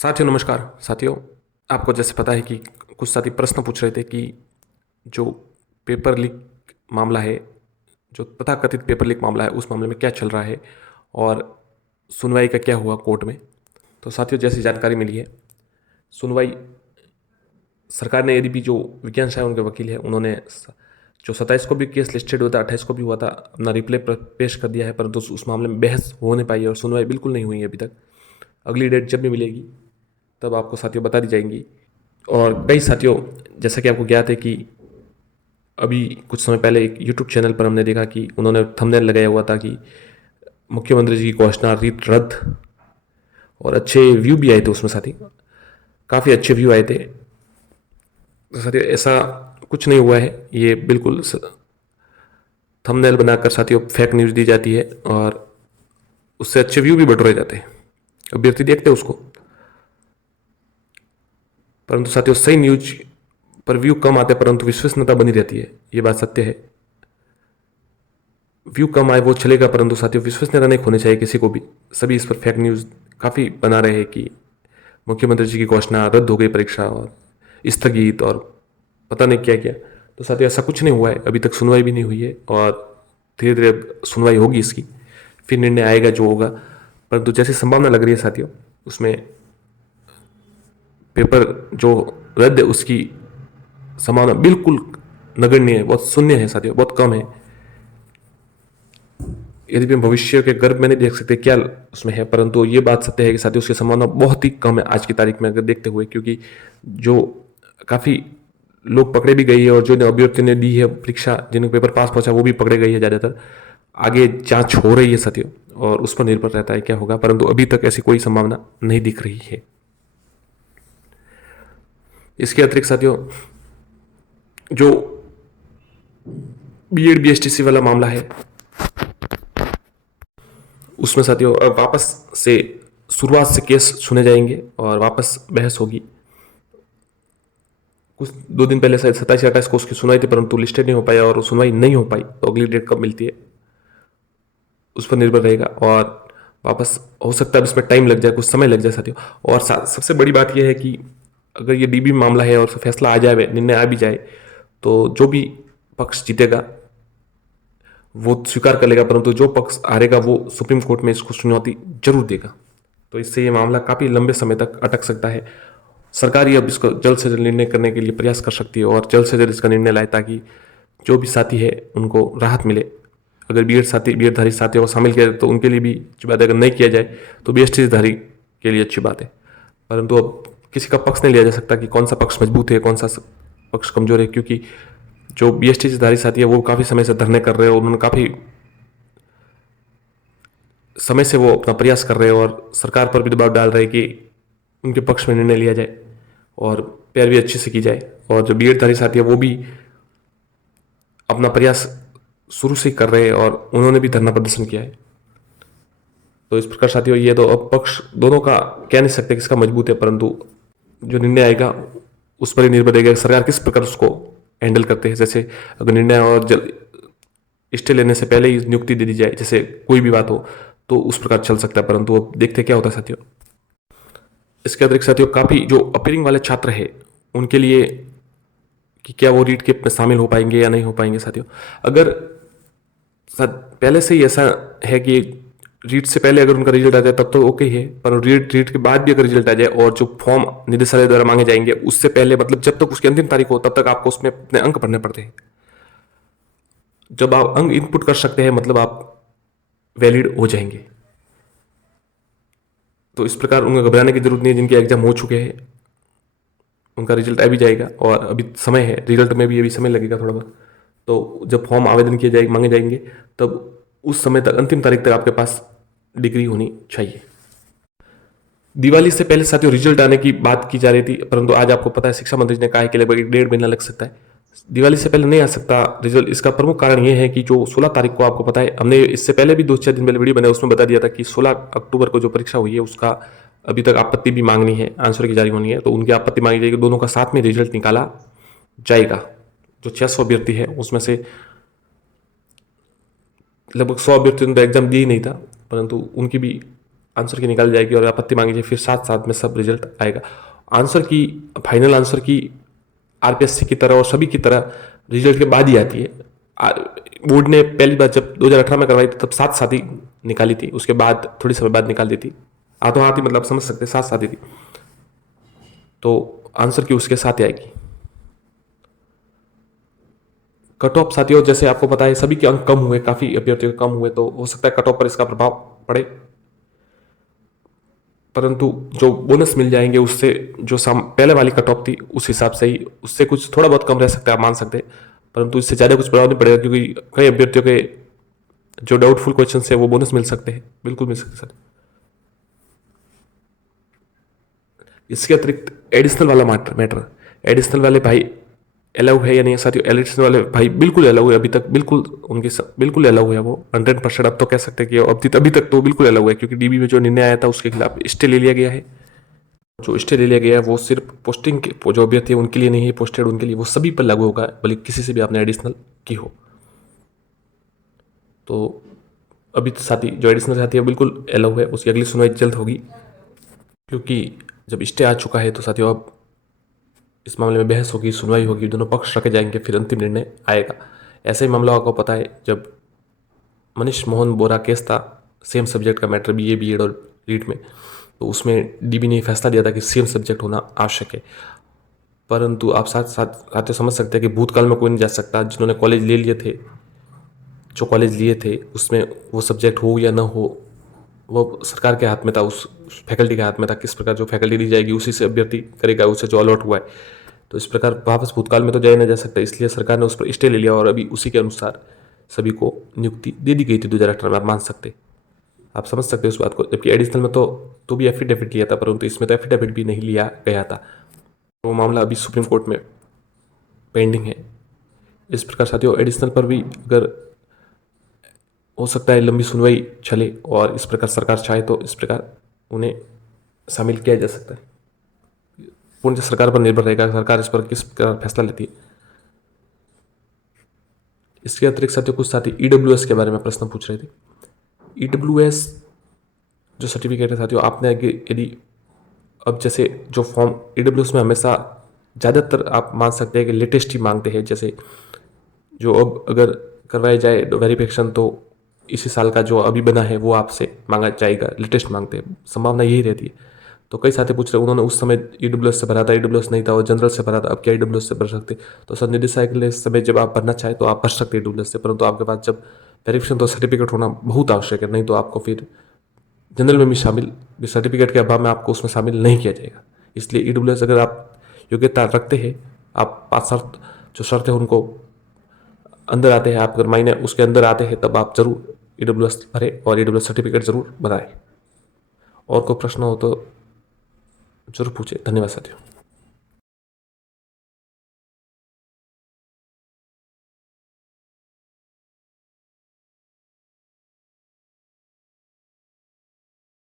साथियों नमस्कार। साथियों, आपको जैसे पता है कि कुछ साथी प्रश्न पूछ रहे थे कि जो पेपर लीक मामला है, जो तथाकथित पेपर लीक मामला है, उस मामले में क्या चल रहा है और सुनवाई का क्या हुआ कोर्ट में। तो साथियों, जैसी जानकारी मिली है, सुनवाई सरकार ने, यदि भी जो विज्ञान साय उनके वकील है, उन्होंने जो 27 को भी केस लिस्टेड हुआ था, 28 को भी हुआ था, अपना रिप्ले पेश कर दिया है, परंतु उस मामले में बहस हो नहीं पाई और सुनवाई बिल्कुल नहीं हुई है अभी तक। अगली डेट जब भी मिलेगी तब आपको साथियों बता दी जाएंगी। और कई साथियों, जैसा कि आपको ज्ञात है कि अभी कुछ समय पहले एक यूट्यूब चैनल पर हमने देखा कि उन्होंने थंबनेल लगाया हुआ था कि मुख्यमंत्री जी की घोषणा रीत रद्द, और अच्छे व्यू भी आए थे उसमें साथी, काफ़ी अच्छे व्यू आए थे। तो साथियों, ऐसा कुछ नहीं हुआ है, ये बिल्कुल थंबनेल बनाकर साथियों फेक न्यूज़ दी जाती है और उससे अच्छे व्यू भी बढ़ जाते हैं, अभ्यर्थी देखते हैं उसको। परंतु साथियों, सही न्यूज पर व्यू कम आते हैं परंतु विश्वसनीयता बनी रहती है, ये बात सत्य है। व्यू कम आए वो चलेगा, परंतु साथियों विश्वसनीयता नहीं खोनी चाहिए किसी को भी। सभी इस पर फेक न्यूज़ काफ़ी बना रहे हैं कि मुख्यमंत्री जी की घोषणा, रद्द हो गई परीक्षा और स्थगित और पता नहीं क्या क्या। तो साथियों, ऐसा कुछ नहीं हुआ है, अभी तक सुनवाई भी नहीं हुई है और धीरे धीरे सुनवाई होगी इसकी, फिर निर्णय आएगा जो होगा। परंतु जैसी संभावना लग रही है साथियों, उसमें पेपर जो रद्द है उसकी संभावना बिल्कुल नगण्य है, बहुत शून्य है साथियों, बहुत कम है। यदि भी हम भविष्य के गर्भ में नहीं देख सकते क्या उसमें है, परंतु ये बात सत्य है कि साथियों उसकी संभावना बहुत ही कम है आज की तारीख में अगर देखते हुए, क्योंकि जो काफ़ी लोग पकड़े भी गई है और जो अभ्यर्थी ने दी है परीक्षा, जिन्हें पेपर पास पहुंचा, वो भी पकड़े गई है ज़्यादातर। आगे जांच हो रही है साथियों और उस पर निर्भर रहता है क्या होगा, परंतु अभी तक ऐसी कोई संभावना नहीं दिख रही है। इसके अतिरिक्त साथियों, जो बीएड बीएसटीसी वाला मामला है, उसमें साथियों अब वापस से शुरुआत से केस सुने जाएंगे और वापस बहस होगी। कुछ 2 दिन पहले शायद 27 या 28 को उसकी सुनाई थी, परंतु लिस्टेड नहीं हो पाया और सुनवाई नहीं हो पाई। तो अगली डेट कब मिलती है उस पर निर्भर रहेगा और वापस हो सकता है इसमें टाइम लग जाए, कुछ समय लग जाए साथियों। और सबसे बड़ी बात यह है कि अगर ये डीबी मामला है और फैसला आ जाए, निर्णय आ भी जाए, तो जो भी पक्ष जीतेगा वो स्वीकार कर लेगा, परंतु जो पक्ष हारेगा वो सुप्रीम कोर्ट में इसको चुनौती जरूर देगा। तो इससे ये मामला काफ़ी लंबे समय तक अटक सकता है। सरकार ही अब इसको जल्द से जल्द निर्णय करने के लिए प्रयास कर सकती है और जल्द से जल्द इसका निर्णय लाए, ताकि जो भी साथी है उनको राहत मिले। अगर बीएड धारी साथियों को शामिल किया जाए तो उनके लिए भी अच्छी बात है, अगर नहीं किया जाए तो बीएसटी धारी के लिए अच्छी बात है। परंतु अब किसी का पक्ष नहीं लिया जा सकता कि कौन सा पक्ष मजबूत है, कौन सा पक्ष कमजोर है, क्योंकि जो बीएसटी धारी साथी है वो काफ़ी समय से धरने कर रहे हैं और उन्होंने काफ़ी समय से वो अपना प्रयास कर रहे हैं और सरकार पर भी दबाव डाल रहे हैं कि उनके पक्ष में निर्णय लिया जाए और पैरवी अच्छे से की जाए। और जो बीएड साथी है वो भी अपना प्रयास शुरू से ही कर रहे हैं और उन्होंने भी धरना प्रदर्शन किया है। तो इस प्रकार साथियों, ये तो अब पक्ष दोनों का कह नहीं सकते किसका मजबूत है, परंतु जो निर्णय आएगा उस पर ही निर्भर रहेगा सरकार किस प्रकार उसको हैंडल करते हैं। जैसे अगर निर्णय और स्टे लेने से पहले ही नियुक्ति दे दी जाए, जैसे कोई भी बात हो, तो उस प्रकार चल सकता है, परंतु अब देखते क्या होता है साथियों। इसके अतिरिक्त साथियों, काफ़ी जो अपीयरिंग वाले छात्र हैं उनके लिए कि क्या वो रीट के में शामिल हो पाएंगे या नहीं हो पाएंगे साथियों। अगर पहले से ही ऐसा है कि रीट से पहले अगर उनका रिजल्ट आ जाए तब तो ओके है, पर रीट के बाद भी अगर रिजल्ट आ जाए और जो फॉर्म निदेशालय द्वारा मांगे जाएंगे उससे पहले, मतलब जब तक उसकी अंतिम तारीख हो तब तक आपको उसमें अपने अंक भरने पड़ते हैं। जब आप अंक इनपुट कर सकते हैं मतलब आप वैलिड हो जाएंगे। तो इस प्रकार उन्हें घबराने की जरूरत नहीं है। जिनके एग्जाम हो चुके हैं उनका रिजल्ट आ भी जाएगा और अभी समय है, रिजल्ट में भी अभी समय लगेगा थोड़ा बहुत। तो जब फॉर्म आवेदन किए जाएंगे, मांगे जाएंगे, तब उस समय तक, अंतिम तारीख तक आपके पास डिग्री होनी चाहिए। दिवाली से पहले साथियों रिजल्ट आने की बात की जा रही थी, परंतु आज आपको पता है शिक्षा मंत्री ने कहा है कि लगभग 1.5 महीना लग सकता है। दिवाली से पहले नहीं आ सकता रिजल्ट। इसका प्रमुख कारण यह है कि जो 16 तारीख को, आपको पता है हमने इससे पहले भी 2-4 दिन पहले वीडियो बनाया, उसमें बता दिया था कि 16 अक्टूबर को जो परीक्षा हुई है उसका अभी तक आपत्ति भी मांगनी है, आंसर की जारी होनी है, तो उनकी आपत्ति मांगी जाएगी। दोनों का साथ में रिजल्ट निकाला जाएगा। जो 600 अभ्यर्थी है उसमें से लगभग 100 अभ्यर्थियों ने तो एग्जाम दिया ही नहीं था, परंतु उनकी भी आंसर की निकाली जाएगी और आपत्ति मांगी जाएगी, फिर साथ साथ में सब रिजल्ट आएगा। आंसर की फाइनल आंसर की आरपीएससी की तरह और सभी की तरह रिजल्ट के बाद ही आती है। बोर्ड ने पहली बार जब 2018 में करवाई थी तब साथ साथ ही निकाली थी, उसके बाद थोड़ी समय बाद निकाल दी थी, हाथों हाथ ही, मतलब समझ सकते साथ साथ ही थी, तो आंसर की उसके साथ ही आएगी। कट ऑफ साथियों, जैसे आपको पता है सभी के अंक कम हुए, काफी अभ्यर्थियों के कम हुए, तो हो सकता है कट ऑफ पर इसका प्रभाव पड़े, परंतु जो बोनस मिल जाएंगे उससे जो पहले वाली कट ऑफ थी उस हिसाब से ही, उससे कुछ थोड़ा बहुत कम रह सकता है, आप मान सकते हैं, परंतु इससे ज़्यादा कुछ प्रभाव नहीं पड़ेगा, क्योंकि कई अभ्यर्थियों के जो डाउटफुल क्वेश्चन है वो बोनस मिल सकते हैं, बिल्कुल मिल सकते सर। इसके अतिरिक्त एडिशनल वाला मैटर, एडिशनल वाले भाई अलाउ है या नहीं साथियों? एडिशनल वाले भाई बिल्कुल अलाउ है, अभी तक बिल्कुल उनके बिल्कुल अलाउ है वो 100%। अब तो कह सकते हैं कि अभी तक तो बिल्कुल अलाउ है, क्योंकि डीबी में जो निर्णय आया था उसके खिलाफ स्टे ले लिया गया है। जो स्टे ले लिया गया है वो सिर्फ पोस्टिंग के जो अभ्यर्थी है उनके लिए नहीं है, पोस्टेड उनके लिए, वो सभी पर लागू होगा, भले किसी से भी आपने एडिशनल की हो। तो अभी तो साथी जो एडिशनल साथी है बिल्कुल अलाउ है, उसकी अगली सुनवाई जल्द होगी, क्योंकि जब स्टे आ चुका है तो साथियों अब इस मामले में बहस होगी, सुनवाई होगी, दोनों पक्ष रखे जाएंगे, फिर अंतिम निर्णय आएगा। ऐसा ही मामला आपको पता है जब मनीष मोहन बोरा केस था, सेम सब्जेक्ट का मैटर बीए बीएड और रीट में, तो उसमें डीबी ने फैसला दिया था कि सेम सब्जेक्ट होना आवश्यक है, परंतु आप साथ साथ साथ समझ सकते हैं कि भूतकाल में कोई नहीं जा सकता, जिन्होंने कॉलेज ले लिए थे, जो कॉलेज लिए थे उसमें वो सब्जेक्ट हो या ना हो वो सरकार के हाथ में था, उस फैकल्टी के हाथ में था, किस प्रकार जो फैकल्टी दी जाएगी उसी से अभ्यर्थी करेगा, उसे जो अलॉट हुआ है, तो इस प्रकार वापस भूतकाल में तो जाया नहीं जा सकता, इसलिए सरकार ने उस पर स्टे ले लिया और अभी उसी के अनुसार सभी को नियुक्ति दे दी गई थी 2018 में, आप मान सकते, आप समझ सकते हो उस बात को। जबकि एडिशनल में तो भी एफिडेविट लिया था, परंतु इसमें तो एफिडेविट भी नहीं लिया गया था, वो मामला अभी सुप्रीम कोर्ट में पेंडिंग है। इस प्रकार साथियों एडिशनल पर भी अगर हो सकता है लंबी सुनवाई चले और इस प्रकार सरकार चाहे तो इस प्रकार उन्हें शामिल किया जा सकता है, पूर्ण सरकार पर निर्भर रहेगा, सरकार इस पर किस प्रकार फैसला लेती है। इसके अतिरिक्त साथियों कुछ साथी ईडब्ल्यूएस के बारे में प्रश्न पूछ रहे थे। ईडब्ल्यूएस जो सर्टिफिकेट है साथियों, आपने यदि अब जैसे जो फॉर्म ईडब्ल्यूएस में हमेशा ज़्यादातर आप मान सकते हैं कि लेटेस्ट ही मांगते हैं, जैसे जो अब अगर करवाया जाए वेरिफिकेशन तो इसी साल का जो अभी बना है वो आपसे मांगा जाएगा, लेटेस्ट मांगते हैं, संभावना यही रहती है। तो कई साथी पूछ रहे उन्होंने उस समय ईडब्ल्यूएस से भरा था, ईडब्ल्यूएस नहीं था और जनरल से भरा था, अब क्या ईडब्ल्यूएस से भर सकते? तो सर निदेशालय के समय जब आप भरना चाहें तो आप भर सकते हैं ईडब्ल्यूएस से, परंतु आपके पास जब वेरिफिकेशन तो सर्टिफिकेट होना बहुत आवश्यक है, नहीं तो आपको फिर जनरल में भी शामिल, सर्टिफिकेट के अभाव में आपको उसमें शामिल नहीं किया जाएगा। इसलिए ईडब्ल्यूएस अगर आप योग्यता रखते हैं, आप 5 जो शर्त है उनको अंदर आते हैं, आप अगर मायने उसके अंदर आते हैं तब आप जरूर ईडब्ल्यूएस भरें और ईडब्ल्यूएस सर्टिफिकेट जरूर बनाएं। और कोई प्रश्न हो तो जरूर पूछे। धन्यवाद साथियों।